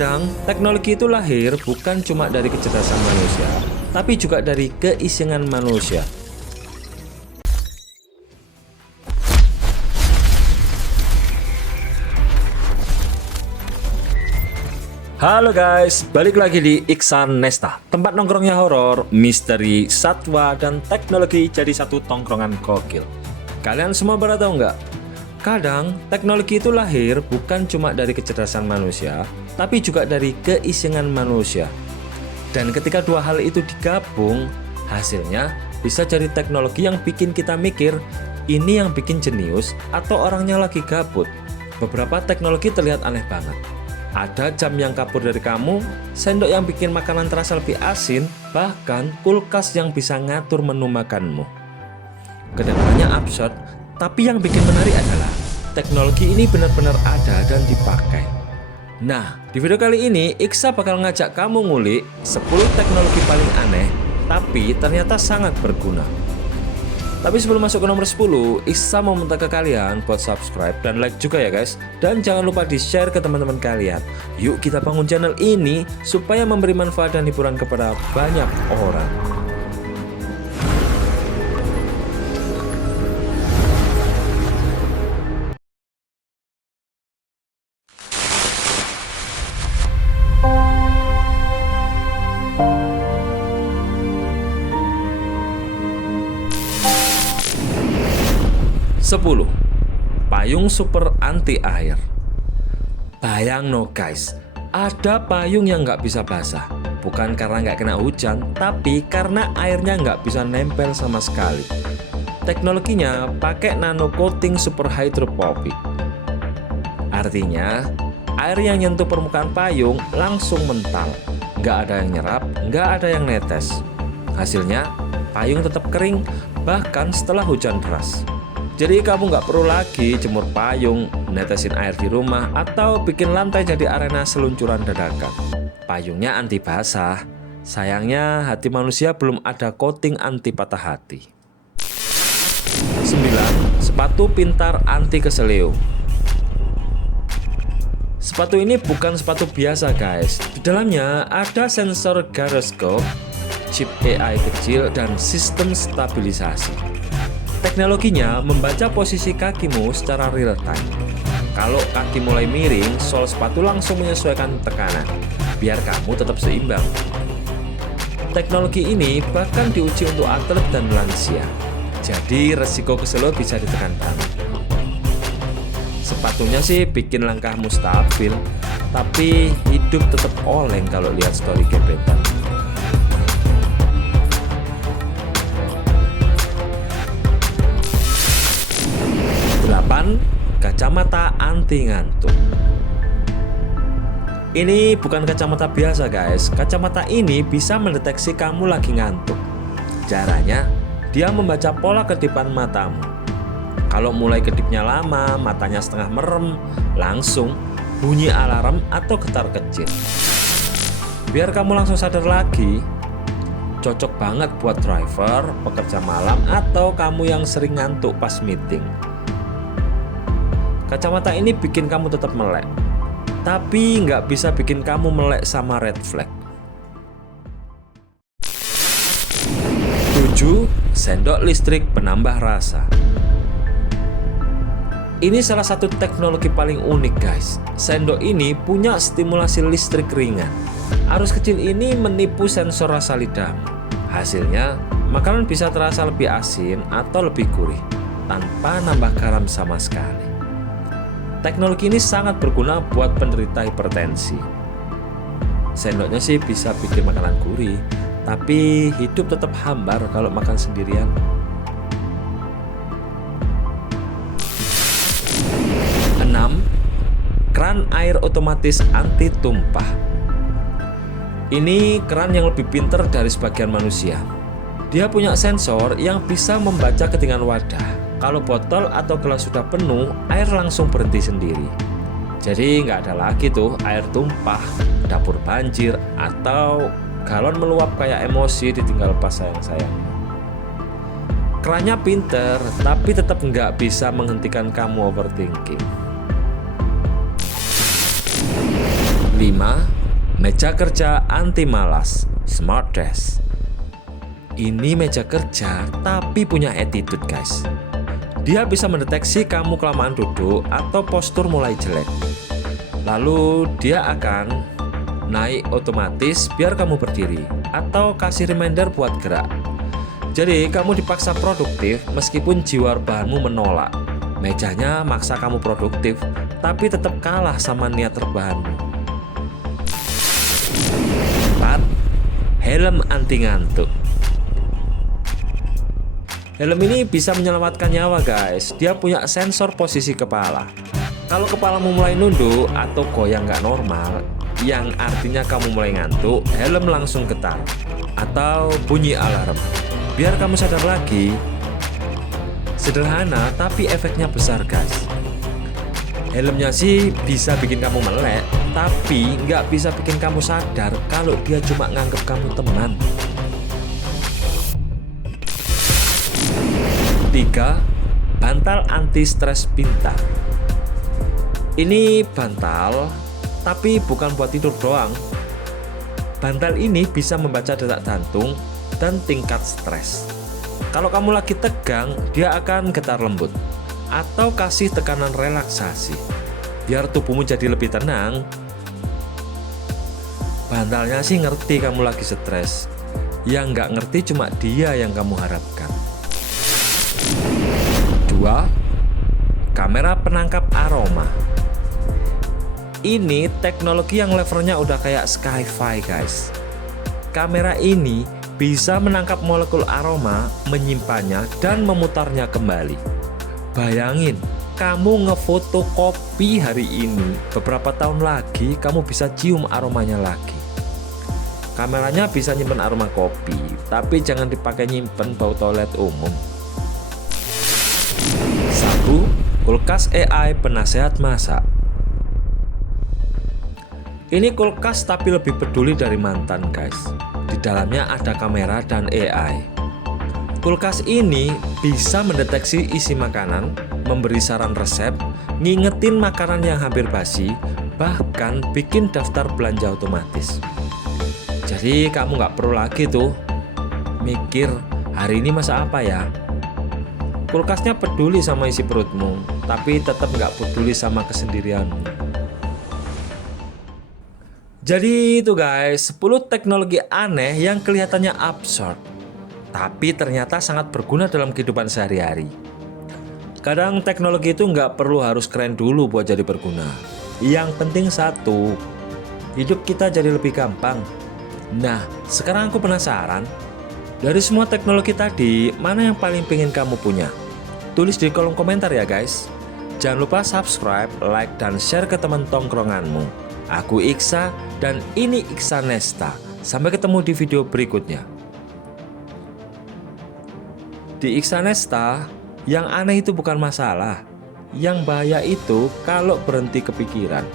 Kadang, teknologi itu lahir bukan cuma dari kecerdasan manusia, tapi juga dari keisengan manusia. Halo guys, balik lagi di Iksan Nesta, tempat nongkrongnya horor, misteri, satwa, dan teknologi jadi satu tongkrongan gokil. Kalian semua pada tahu nggak? Kadang, teknologi itu lahir bukan cuma dari kecerdasan manusia, tapi juga dari keisengan manusia. Dan ketika dua hal itu digabung, hasilnya bisa jadi teknologi yang bikin kita mikir, ini yang bikin jenius atau orangnya lagi gabut. Beberapa teknologi terlihat aneh banget. Ada jam yang kabur dari kamu, sendok yang bikin makanan terasa lebih asin, bahkan kulkas yang bisa ngatur menu makanmu. Kedengarannya absurd, tapi yang bikin menarik adalah teknologi ini benar-benar ada dan dipakai. Nah, di video kali ini Iksa bakal ngajak kamu ngulik 10 teknologi paling aneh, tapi ternyata sangat berguna. Tapi sebelum masuk ke nomor 10, Iksa mau minta ke kalian buat subscribe dan like juga ya guys. Dan jangan lupa di-share ke teman-teman kalian. Yuk kita bangun channel ini supaya memberi manfaat dan hiburan kepada banyak orang. Sepuluh, payung super anti air. Bayang no guys, ada payung yang nggak bisa basah. Bukan karena nggak kena hujan, tapi karena airnya nggak bisa nempel sama sekali. Teknologinya pakai nano coating super hydrophobic. Artinya, air yang nyentuh permukaan payung langsung mental. Nggak ada yang nyerap, nggak ada yang netes. Hasilnya, payung tetap kering, bahkan setelah hujan deras. Jadi kamu nggak perlu lagi jemur payung, netesin air di rumah, atau bikin lantai jadi arena seluncuran dadakan. Payungnya anti basah. Sayangnya hati manusia belum ada coating anti patah hati. 9. Sepatu pintar anti keseleo. Sepatu ini bukan sepatu biasa guys. Di dalamnya ada sensor gyroscope, chip AI kecil, dan sistem stabilisasi. Teknologinya membaca posisi kakimu secara real time. Kalau kaki mulai miring, sol sepatu langsung menyesuaikan tekanan, biar kamu tetap seimbang. Teknologi ini bahkan diuji untuk atlet dan lansia. Jadi resiko keseleo bisa ditekan banget. Sepatunya sih bikin langkahmu stabil, tapi hidup tetap oleng kalau lihat story gebetan. 8. Kacamata anti ngantuk. Ini bukan kacamata biasa guys. Kacamata ini bisa mendeteksi kamu lagi ngantuk. Caranya, dia membaca pola kedipan matamu. Kalau mulai kedipnya lama, matanya setengah merem, langsung bunyi alarm atau getar kecil. Biar kamu langsung sadar lagi. Cocok banget buat driver, pekerja malam, atau kamu yang sering ngantuk pas meeting. Kacamata ini bikin kamu tetap melek, tapi nggak bisa bikin kamu melek sama red flag. 7. Sendok listrik penambah rasa. Ini salah satu teknologi paling unik guys. Sendok ini punya stimulasi listrik ringan. Arus kecil ini menipu sensor rasa lidahmu. Hasilnya, makanan bisa terasa lebih asin atau lebih gurih, tanpa nambah garam sama sekali. Teknologi ini sangat berguna buat penderita hipertensi. Sendoknya sih bisa bikin makanan gurih, tapi hidup tetap hambar kalau makan sendirian. 6. Keran air otomatis anti tumpah. Ini keran yang lebih pintar dari sebagian manusia. Dia punya sensor yang bisa membaca ketinggian wadah. Kalau botol atau gelas sudah penuh, air langsung berhenti sendiri. Jadi nggak ada lagi tuh air tumpah, dapur banjir, atau galon meluap kayak emosi ditinggal pas sayang-sayangnya. Kerannya pinter, tapi tetap nggak bisa menghentikan kamu overthinking. 5. Meja kerja anti malas, Smart Desk. Ini meja kerja tapi punya attitude guys. Dia bisa mendeteksi kamu kelamaan duduk atau postur mulai jelek. Lalu dia akan naik otomatis biar kamu berdiri atau kasih reminder buat gerak. Jadi kamu dipaksa produktif meskipun jiwa rebahanmu menolak. Mejanya maksa kamu produktif tapi tetap kalah sama niat rebahanmu. 4. Helm anti ngantuk. Helm ini bisa menyelamatkan nyawa guys. Dia punya sensor posisi kepala. Kalau kepalamu mulai nunduk atau goyang nggak normal, yang artinya kamu mulai ngantuk, helm langsung getar atau bunyi alarm biar kamu sadar lagi. Sederhana tapi efeknya besar guys. Helmnya sih bisa bikin kamu melek, tapi nggak bisa bikin kamu sadar kalau dia cuma nganggep kamu teman. 3. Bantal anti stres pintar. Ini bantal tapi bukan buat tidur doang. Bantal ini bisa membaca detak jantung dan tingkat stres. Kalau kamu lagi tegang, dia akan getar lembut atau kasih tekanan relaksasi biar tubuhmu jadi lebih tenang. Bantalnya sih ngerti kamu lagi stres. Yang nggak ngerti cuma dia yang kamu harapkan. 2. Kamera penangkap aroma. Ini teknologi yang levelnya udah kayak sci-fi guys. Kamera ini bisa menangkap molekul aroma, menyimpannya dan memutarnya kembali. Bayangin, kamu ngefoto kopi hari ini, beberapa tahun lagi kamu bisa cium aromanya lagi. Kameranya bisa nyimpen aroma kopi, tapi jangan dipakai nyimpen bau toilet umum. 1. Kulkas AI penasehat masak. Ini kulkas tapi lebih peduli dari mantan guys. Di dalamnya ada kamera dan AI. Kulkas ini bisa mendeteksi isi makanan, memberi saran resep, ngingetin makanan yang hampir basi, bahkan bikin daftar belanja otomatis. Jadi kamu nggak perlu lagi tuh mikir hari ini masak apa ya. Kulkasnya peduli sama isi perutmu, tapi tetap nggak peduli sama kesendirianmu. Jadi itu guys, 10 teknologi aneh yang kelihatannya absurd, tapi ternyata sangat berguna dalam kehidupan sehari-hari. Kadang teknologi itu nggak perlu harus keren dulu buat jadi berguna. Yang penting satu, hidup kita jadi lebih gampang. Nah, sekarang aku penasaran, dari semua teknologi tadi, mana yang paling pengen kamu punya? Tulis di kolom komentar ya guys. Jangan lupa subscribe, like, dan share ke teman tongkronganmu. Aku Iksa, dan ini Iksan Nesta. Sampai ketemu di video berikutnya. Di Iksan Nesta, yang aneh itu bukan masalah. Yang bahaya itu kalau berhenti kepikiran.